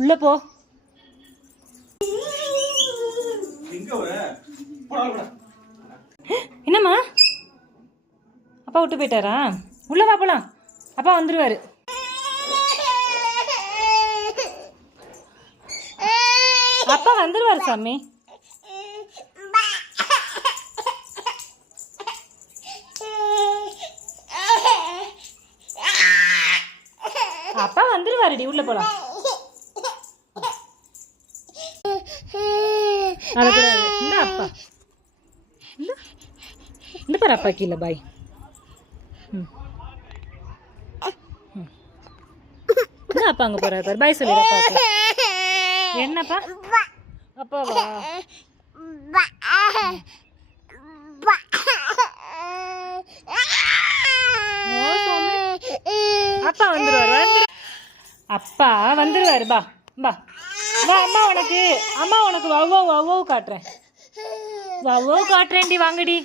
உள்ள போ. என்னம்மா அப்பா விட்டு போயிட்டாரா? உள்ள வா போலாம். அப்பா வந்துருவாரு. அப்பா வந்துருவாரு சாமி. அப்பா வந்துருவாருடி. உள்ள போலாம். அழக்கூடாது. இந்த அப்பா இந்த பாரு அப்பா கீழே. பாய். என்ன அப்பா அங்கே போறாரு பாரு. பாய் சொல்லிடு அப்பாவுக்கு. என்னப்பா அப்பாவா? அப்பா வந்துருவாரு. அப்பா வந்துருவாரு. பா பா வா. அம்மா உனக்கு வவ்வோ காட்டுறேன். வவ்வோ காட்டுறேன்டி. வாங்கடி.